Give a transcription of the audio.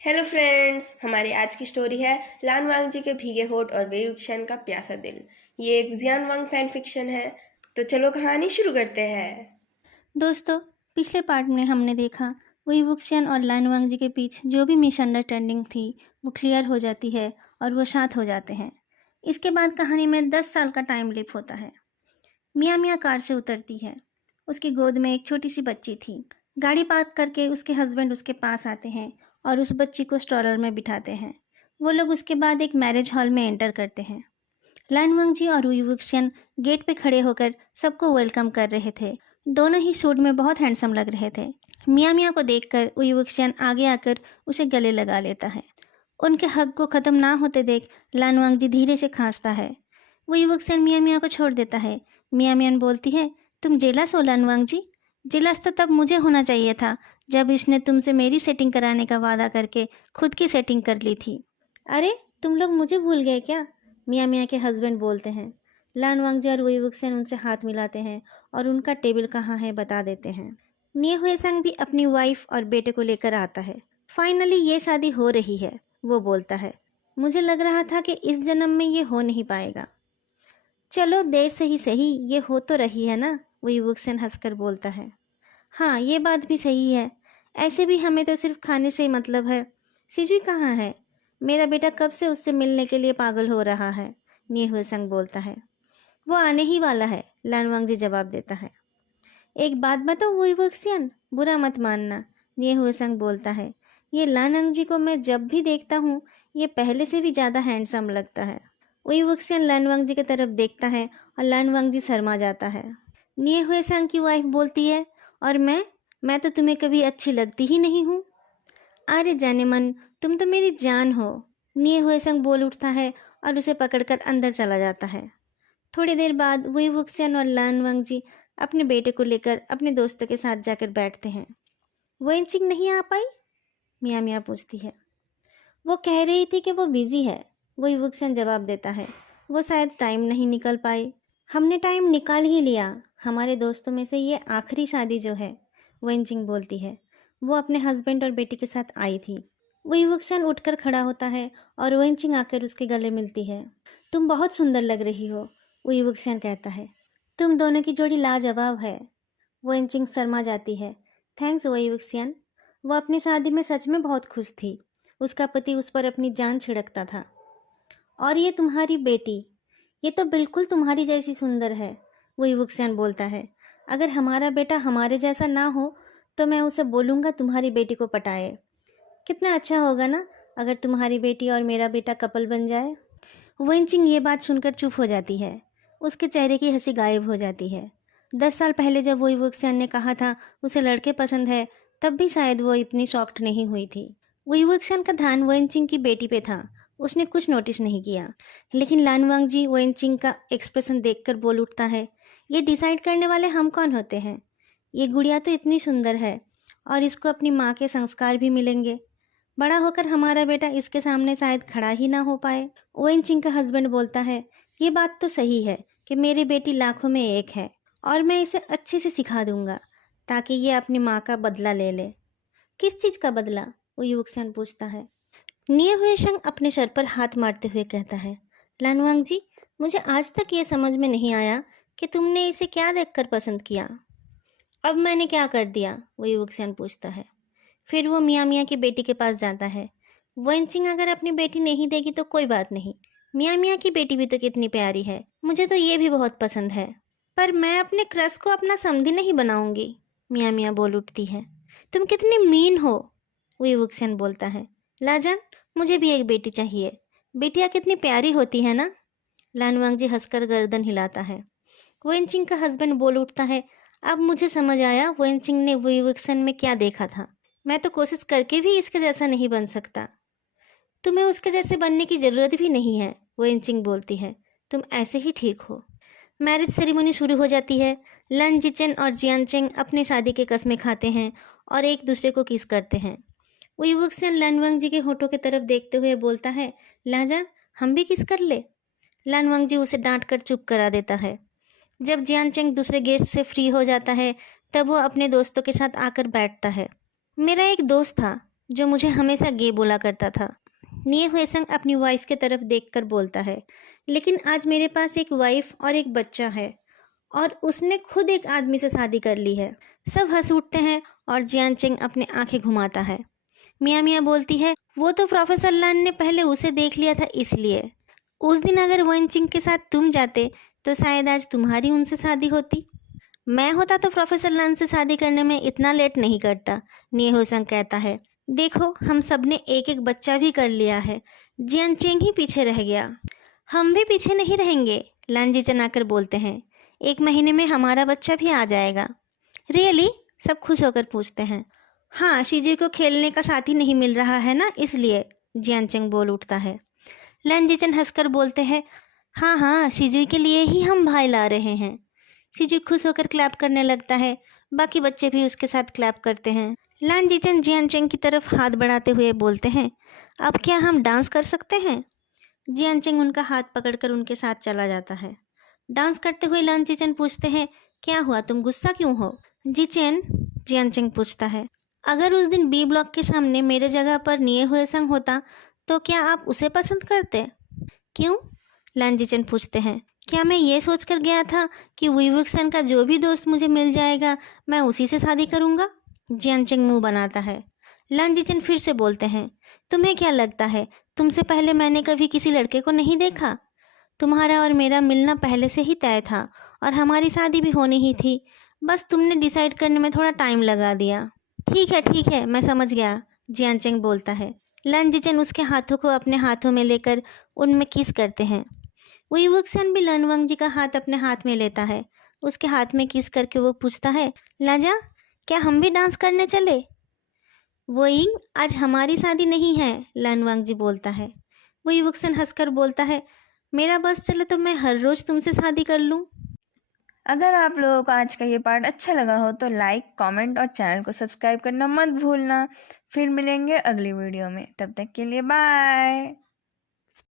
Hello friends, हमारी आज की स्टोरी है लान वांग जी के भीगे होठ और वे युक्शन का प्यासा दिल। ये एक जियान वांग फैन फिक्शन है। तो चलो कहानी शुरू करते हैं। दोस्तों, पिछले पार्ट में हमने देखा वही वुक्सियन और लानवांग जी के बीच जो भी मिसअंडरस्टैंडिंग थी वो क्लियर हो जाती है और वो शांत हो जाते हैं। इसके बाद कहानी में 10 साल का टाइम लिप होता है। मियाँ मियाँ कार से उतरती है। उसकी गोद में एक छोटी सी बच्ची थी। गाड़ी पार्क करके उसके हस्बैंड उसके पास आते हैं और उस बच्ची को स्ट्रॉलर में बिठाते हैं। वो लोग उसके बाद एक मैरिज हॉल में एंटर करते हैं। लानवंग जी और युवक्शन गेट पे खड़े होकर सबको वेलकम कर रहे थे। दोनों ही सूट में बहुत हैंडसम लग रहे थे। मियाँ मियाँ को देखकर युवक्शन आगे आकर उसे गले लगा लेता है। उनके हक को ख़त्म ना होते देख लानवांग जी धीरे से खांसता है। वो युवक्शन मियाँ मियाँ को छोड़ देता है। मियाँ मियाँ बोलती है, तुम जेलस हो लानवांग जी? जेलस तो तब मुझे होना चाहिए था जब इसने तुमसे मेरी सेटिंग कराने का वादा करके खुद की सेटिंग कर ली थी। अरे, तुम लोग मुझे भूल गए क्या? मियाँ मियाँ के हस्बैंड बोलते हैं। लान वांगजी और वही वुक्सेन उनसे हाथ मिलाते हैं और उनका टेबल कहाँ है बता देते हैं। निये हुए संग भी अपनी वाइफ और बेटे को लेकर आता है। फाइनली ये शादी हो रही है, वो बोलता है। मुझे लग रहा था कि इस जन्म में ये हो नहीं पाएगा। चलो देर से ही सही, ये हो तो रही है ना, वही वुक्सेन हंसकर बोलता है। हाँ, ये बात भी सही है। ऐसे भी हमें तो सिर्फ खाने से ही मतलब है। सिजुई कहाँ है? मेरा बेटा कब से उससे मिलने के लिए पागल हो रहा है, निये हुए संग बोलता है। वो आने ही वाला है, लानवांग जी जवाब देता है। एक बात बताओ वही वक्सियन, बुरा मत मानना, निये हुए संग बोलता है। ये लानवांग जी को मैं जब भी देखता हूँ ये पहले से भी ज़्यादा हैंडसम लगता है। वही वक्सियन लानवांग जी की तरफ देखता है और लानवांग जी शर्मा जाता है। निये हुए संग की वाइफ बोलती है, और मैं तो तुम्हें कभी अच्छी लगती ही नहीं हूँ। अरे जाने मन, तुम तो मेरी जान हो, निये हुए संग बोल उठता है और उसे पकड़कर अंदर चला जाता है। थोड़ी देर बाद वही वुक्सियन और लानवांग जी अपने बेटे को लेकर अपने दोस्तों के साथ जाकर बैठते हैं। वो इंचिंग नहीं आ पाई? मियाँ मियाँ पूछती है। वो कह रही थी कि वो बिजी है, वही वुक्सियन जवाब देता है। वो शायद टाइम नहीं निकल पाई। हमने टाइम निकाल ही लिया, हमारे दोस्तों में से ये आखिरी शादी जो है, वेंचिंग बोलती है। वो अपने हस्बैंड और बेटी के साथ आई थी। वही वुक्सन उठकर खड़ा होता है और वेंचिंग आकर उसके गले मिलती है। तुम बहुत सुंदर लग रही हो, वही वुक्सन कहता है। तुम दोनों की जोड़ी लाजवाब है। वेंचिंग शर्मा जाती है। थैंक्स वही वुक्सियन। वो अपनी शादी में सच में बहुत खुश थी। उसका पति उस पर अपनी जान छिड़कता था। और ये तुम्हारी बेटी, ये तो बिल्कुल तुम्हारी जैसी सुंदर है, वही वुक्सेन बोलता है। अगर हमारा बेटा हमारे जैसा ना हो तो मैं उसे बोलूँगा तुम्हारी बेटी को पटाए। कितना अच्छा होगा ना अगर तुम्हारी बेटी और मेरा बेटा कपल बन जाए। वेंचिंग ये बात सुनकर चुप हो जाती है। उसके चेहरे की हंसी गायब हो जाती है। 10 साल पहले जब वही वुक्सेन ने कहा था उसे लड़के पसंद है, तब भी शायद वो इतनी शॉक्ड नहीं हुई थी। वही वुक्सेन का ध्यान वेंचिंग की बेटी पे था। उसने कुछ नोटिस नहीं किया। लेकिन लानवांग जी वेंचिंग का एक्सप्रेशन देखकर बोल उठता है, ये डिसाइड करने वाले हम कौन होते हैं? ये गुड़िया तो इतनी सुंदर है और इसको अपनी माँ के संस्कार भी मिलेंगे। बड़ा होकर हमारा बेटा इसके सामने शायद खड़ा ही ना हो पाए। वेंचिंग का हस्बैंड बोलता है, ये बात तो सही है कि मेरी बेटी लाखों में एक है और मैं इसे अच्छे से सिखा दूंगा ताकि ये अपनी माँ का बदला ले ले। किस चीज़ का बदला? वो युवक पूछता है। निये हुए शंग अपने सर पर हाथ मारते हुए कहता है, लानवांग जी, मुझे आज तक ये समझ में नहीं आया कि तुमने इसे क्या देखकर पसंद किया। अब मैंने क्या कर दिया? वो युवक पूछता है। फिर वो मियाँ मियाँ की बेटी के पास जाता है। वेंचिंग अगर अपनी बेटी नहीं देगी तो कोई बात नहीं, मियाँ मियाँ की बेटी भी तो कितनी प्यारी है, मुझे तो ये भी बहुत पसंद है। पर मैं अपने क्रश को अपना समधी नहीं बनाऊंगी, मियाँ मियाँ बोल उठती है। तुम कितनी मीन हो, वो युवक बोलता है। लाजन, मुझे भी एक बेटी चाहिए। बेटियाँ कितनी प्यारी होती है ना? लानवांग जी हंसकर गर्दन हिलाता है। वेंचिंग का हस्बैंड बोल उठता है, अब मुझे समझ आया वेंचिंग ने विक्सन में क्या देखा था। मैं तो कोशिश करके भी इसके जैसा नहीं बन सकता। तुम्हें उसके जैसे बनने की ज़रूरत भी नहीं है, वेंचिंग बोलती है। तुम ऐसे ही ठीक हो। मैरिज सेरेमनी शुरू हो जाती है। लन जिचेन और जियानचेंग अपनी शादी के कस्में खाते हैं और एक दूसरे को किस करते हैं। विवक्सन लनवंग जी के होठों की तरफ देखते हुए बोलता है, लाजान, हम भी किस कर ले? लनवंग जी उसे डांट कर चुप करा देता है। जब जियानचेंग दूसरे गेस्ट से फ्री हो जाता है तब वो अपने दोस्तों के साथ आकर बैठता है। मेरा एक दोस्त था, जो मुझे हमेशा गे बोला करता था। निये हुएसंग अपनी वाइफ की तरफ देखकर बोलता है, लेकिन आज मेरे पास एक वाइफ और एक बच्चा है और उसने खुद एक आदमी से शादी कर ली है। सब हंस उठते हैं और जियान चेंग अपने आंखें घुमाता है। मियाँ मियाँ बोलती है, वो तो प्रोफेसर लान ने पहले उसे देख लिया था इसलिए। उस दिन अगर वन चिंग के साथ तुम जाते तो शायद आज तुम्हारी उनसे शादी होती। मैं होता तो प्रोफेसर लान से शादी करने में इतना लेट नहीं करता, निये हुएसंग कहता है। देखो, हम सब ने एक एक बच्चा भी कर लिया है, जियान चेंग ही पीछे रह गया। हम भी पीछे नहीं रहेंगे, लान जीचन आकर बोलते हैं। 1 महीने में हमारा बच्चा भी आ जाएगा। रियली? सब खुश होकर पूछते हैं। हाँ, शीजी को खेलने का साथी नहीं मिल रहा है ना, इसलिए, जियान चेंग बोल उठता है। लान जीचन हंसकर बोलते हैं, हाँ हाँ, शीजी के लिए ही हम भाई ला रहे हैं। शीजी खुश होकर क्लैप करने लगता है। बाकी बच्चे भी उसके साथ क्लैप करते हैं। लान जीचन जियान चेंग की तरफ हाथ बढ़ाते हुए बोलते हैं, अब क्या हम डांस कर सकते हैं? जियान चेंग उनका हाथ पकड़कर उनके साथ चला जाता है। डांस करते हुए लान जीचन पूछते हैं, क्या हुआ, तुम गुस्सा क्यों हो? जीचेन, जियान चेंग पूछता है, अगर उस दिन बी ब्लॉक के सामने मेरे जगह पर निये हुएसंग होता तो क्या आप उसे पसंद करते? क्यों? लान जीचन पूछते हैं। क्या मैं ये सोचकर गया था कि वीवुक्सन का जो भी दोस्त मुझे मिल जाएगा मैं उसी से शादी करूँगा? जियान चेंग मुंह बनाता है। लान जीचन फिर से बोलते हैं, तुम्हें क्या लगता है तुमसे पहले मैंने कभी किसी लड़के को नहीं देखा? तुम्हारा और मेरा मिलना पहले से ही तय था और हमारी शादी भी होनी ही थी, बस तुमने डिसाइड करने में थोड़ा टाइम लगा दिया। ठीक है, मैं समझ गया, जियान चेंग बोलता है। लान जीचन उसके हाथों को अपने हाथों में लेकर उनमें किस करते हैं। वीवुक्सन भी लन वंग जी का हाथ अपने हाथ में लेता है। उसके हाथ में किस करके वो पूछता है, लाजा, क्या हम भी डांस करने चले? वोइंग, आज हमारी शादी नहीं है, लन वंग जी बोलता है। वीवुक्सन हंसकर बोलता है, मेरा बस चले तो मैं हर रोज तुमसे शादी कर लूं। अगर आप लोगों को आज का ये पार्ट अच्छा लगा हो तो लाइक, कमेंट और चैनल को सब्सक्राइब करना मत भूलना। फिर मिलेंगे अगली वीडियो में, तब तक के लिए बाय।